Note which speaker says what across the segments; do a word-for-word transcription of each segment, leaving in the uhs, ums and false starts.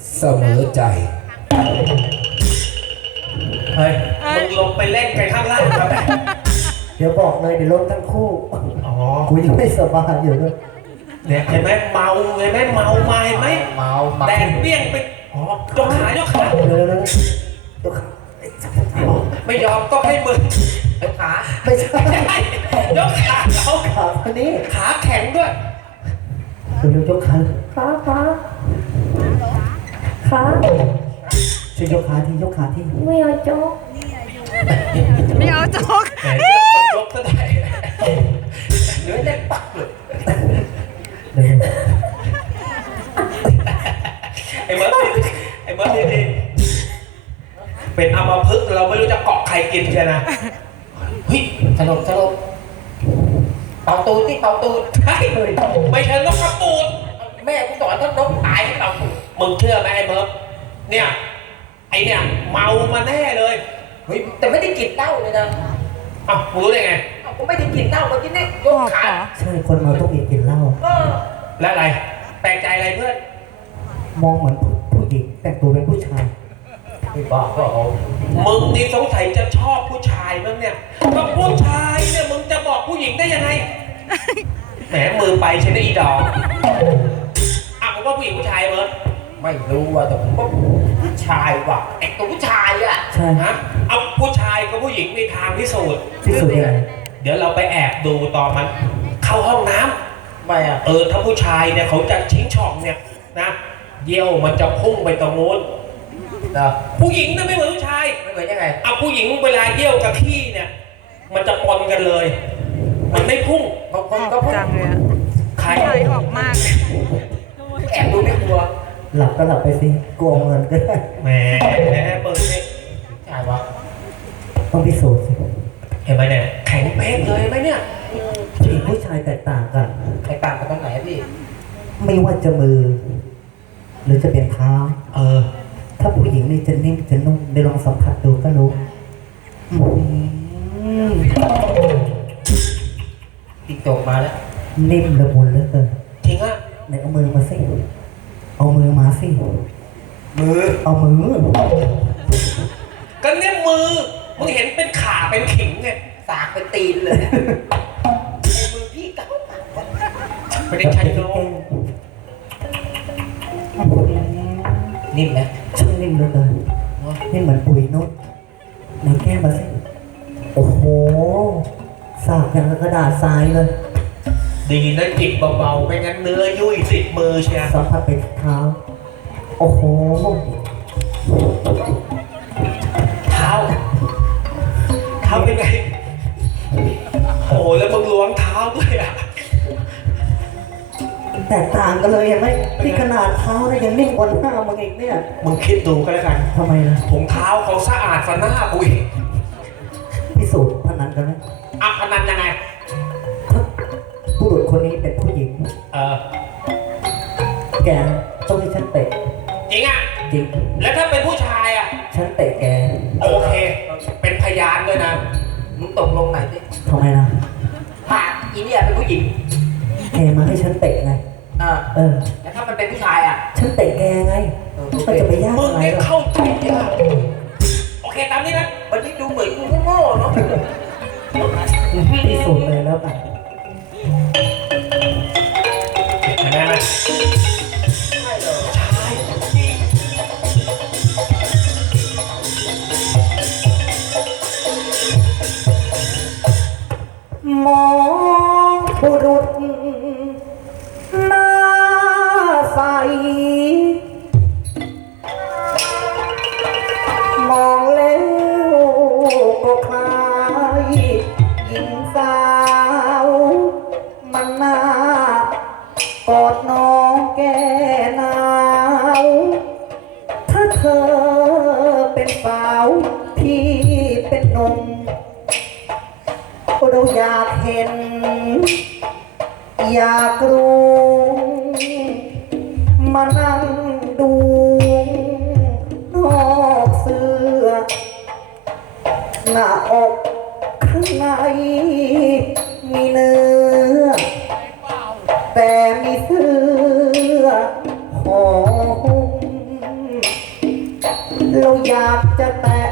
Speaker 1: เสมอใจเฮ้ยมึงลงไปเล่นกันข้างล่างครับ
Speaker 2: เดี๋ยวบอกเลยเดี๋ยวล้มทั้งคู่
Speaker 1: อ๋อ
Speaker 2: กูยังไม่สบายอยู่เลย
Speaker 1: เนี่ยเห็นไหมเมาเห็นไหมเมามาเห็นไหม
Speaker 2: เมาเมา
Speaker 1: แดดเปี้ยงไปอ๋อยกขายกขา
Speaker 2: เร็วๆยกขา
Speaker 1: ไม่ยอมต้องให้มึงยกขา
Speaker 2: ไม่ใช่
Speaker 1: ยกขาเขา
Speaker 2: ขาคนนี้
Speaker 1: ขาแข็งด้วย
Speaker 2: เร็วๆยกขาขาขาขาช่วยยกขาทียกขาทีไม่เอาโจ๊ก
Speaker 3: ไม่เอาโจ๊ก
Speaker 1: แหมเลือกคนยกก็ได้เหลือแต่ปักเลย
Speaker 2: เร็ว
Speaker 1: ไอ้เมิร์ดไอ้เมิร์ดนี่เป็นอัมพฤกษ์เราไม่รู้จะเกาะใครกินใช่ไหมเฮ้ย
Speaker 4: สลบสลบเป่าตูดที่เป่าตูด
Speaker 1: ใช่ไม่ใช่นกกระปูด
Speaker 4: แม่กูสอนท่านนกตายให้เป่าตูด
Speaker 1: มึงเชื่อไหมไอ้เมิร์ดเนี่ยไอเนี่ยเมามาแน่เลย
Speaker 4: เฮ้ยแต่ไม่ได้กลิ่นเหล้าเลยนะ
Speaker 1: อ้าวมึงรู้ได้ไง
Speaker 4: เอ้ากูไม่ได้กลิ่นเหล้าเมื่อกี้นี่ย
Speaker 3: บ
Speaker 4: ก
Speaker 3: อก
Speaker 4: ขา
Speaker 3: เหรอ
Speaker 2: ใช่คนเมาต้องมีกินเหล้า
Speaker 4: เออ
Speaker 1: และอะไรแปลกใจอะไรเพื่อน
Speaker 2: มองเหมือนผู้หญิงแต่งตัวเป็นผู้ชาย
Speaker 4: ไม่บอกก็เอา
Speaker 1: มึงนี่สงสัยจะชอบผู้ชายมั้งเนี่ยก็ผู้ชายเนี่ยมึงจะบอกผู้หญิงได้ยังไงแหมมือไปใช่ไหมอีดอกอ่ะมึงว่าผู้หญิงผู้ชายเมิร์ด
Speaker 4: ไม่รู้ว่าแต่ผมว่าผู้ชายว่ะไอ้ตัวผู้ชายอ่ะ
Speaker 2: ใช่
Speaker 1: ฮะเอาผู้ชายกับผู้หญิงมีทางพิสูจน์
Speaker 2: ที่สุดยังไง
Speaker 1: เดี๋ยวเราไปแอบดูตอนมันเข้าห้องน้ำ
Speaker 4: ไม่อ่ะ
Speaker 1: เออถ้าผู้ชายเนี่ยเขาจะทิ้งช่องเนี่ยนะเยี่ยวมันจะพุ่งไปตรงโน้น
Speaker 4: นะ
Speaker 1: ผู้หญิงนะไม่เหมือนผู้ชาย
Speaker 4: ไม่เหมือนยังไง
Speaker 1: เอาผู้หญิงเวลาเยี่ยวกับขี้เนี่ย มันจะปนกันเลย มันไม่พุ่ง
Speaker 4: บางค
Speaker 3: อน อก
Speaker 4: ก็พูด
Speaker 3: จังเลยอะ
Speaker 1: ใคร
Speaker 3: ผู้ชายออกมากเลย
Speaker 4: แอบดูไม่กลัว
Speaker 2: หลับก็หลับไปสิกลัวเงินก็ได้
Speaker 1: แหมเปิดนี่
Speaker 4: ผู้ชายวะ
Speaker 2: ต้องพิสูจน์สิ
Speaker 1: เห็นไหมเนี่ยแข็งเป๊กเลยเห็นไหมเนี่ย
Speaker 2: ผู้หญิงผู้ชายแตกต่างกัน
Speaker 4: ใครต่างกันตรงไหนอะพี่
Speaker 2: ไม่ว่าจะมือ หรือจะเป็นเท้า
Speaker 1: เออ
Speaker 2: ถ้าผู้หญิงนี่จะนิ่มจะนุ่มได้ลองสัมผัสดูก็รู้อืม
Speaker 4: ติ๊กตกมาแล้ว
Speaker 2: นิ่มละมุนเหลือเกิน
Speaker 1: จริงอ่ะ
Speaker 2: ไหนเอามือมาสิเอามือมาสิ
Speaker 4: มือ
Speaker 2: เอามือ
Speaker 1: ก็เนี่ยมือมึงเห็นเป็นขาเป็นขิงไง
Speaker 4: สากเป็นตีนเลยเนี่ยไอ้มือพี่เก้า
Speaker 1: ไม่ได้ใช้โล
Speaker 4: นิ่มไหม
Speaker 2: ช่างนิ่มเหลือเกินนี่เหมือนปุ๋ยนุชไหนแก้มมาสิโอ้โหสากอย่างกับกระดาษทรายเลย
Speaker 1: ดีนะจิบเบาๆไม่งั้นเนื้อยุ่ยติดมือเชีย
Speaker 2: สัมผัสไปที่เท้า โอ้โห
Speaker 1: เท้าเท้าเป็นไงโอ้โหแล้วมึงล้วงเท้าด้วยอ่ะ
Speaker 2: แตกต่างกันเลยเห็นไหมที่ขนาดเท้าเนี่ยยังนิ่มกว่าหน้ามึงอีกเนี่ย
Speaker 1: มึงคิดดูก็แล้วกัน
Speaker 2: ทำไมล่ะ
Speaker 1: ถุงเท้าเขาสะอาดฝันหน้ากูอีก
Speaker 2: พิสูจน์พนันกันไหม
Speaker 1: อ่ะพนันยังไง
Speaker 2: ถ้าผู้หลุดคนนี้เป็นผู้หญิง
Speaker 1: เออ
Speaker 2: แกต้องให้ฉันเตะ
Speaker 1: จริงอ่ะ
Speaker 2: จริง
Speaker 1: แล้วถ้าเป็นผู้ชายอ่ะ
Speaker 2: ฉันเตะแก
Speaker 1: โอเค เป็นพยานด้วยนะ
Speaker 4: มึงตกลงไหนสิ
Speaker 2: ทำไมล่ะ
Speaker 4: ถ้าอีเนี่ยเป็นผู้หญิง
Speaker 2: แกมาให้ฉันเตะไง
Speaker 4: อ่า
Speaker 2: เออ
Speaker 4: แล้วถ้ามันเป็นผู้ชายอ่ะ
Speaker 2: ฉันเตะแกไงมันจะไปยาก
Speaker 1: มึง
Speaker 2: อะไร
Speaker 1: เนี่ย
Speaker 2: หรอ
Speaker 1: เข้าใจยากโอเคตามนี้นะ
Speaker 4: วันนี้ดูเหมือนกูโง่ๆเนาะ
Speaker 2: พิสูจน์เลยแล้วกัน
Speaker 1: เห็นไหมไหม
Speaker 4: ใช่เหรอ
Speaker 1: ใช่จริง
Speaker 2: มองผู้หลุดหน้าใส มองแล้วก็คล้ายหญิงสาวมันน่ากอดน้องแก้หนาวถ้าเธอเป็นสาวพี่เป็นหนุ่มเราอยากเห็น อยากรู้มานั่งดูนอกเสื้อหน้าอกข้างในมีเนื้อ แต่มีเสื้อห่อหุ้มเราอยากจะแตะ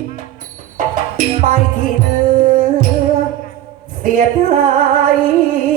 Speaker 2: ไปที่เนื้อเสียดาย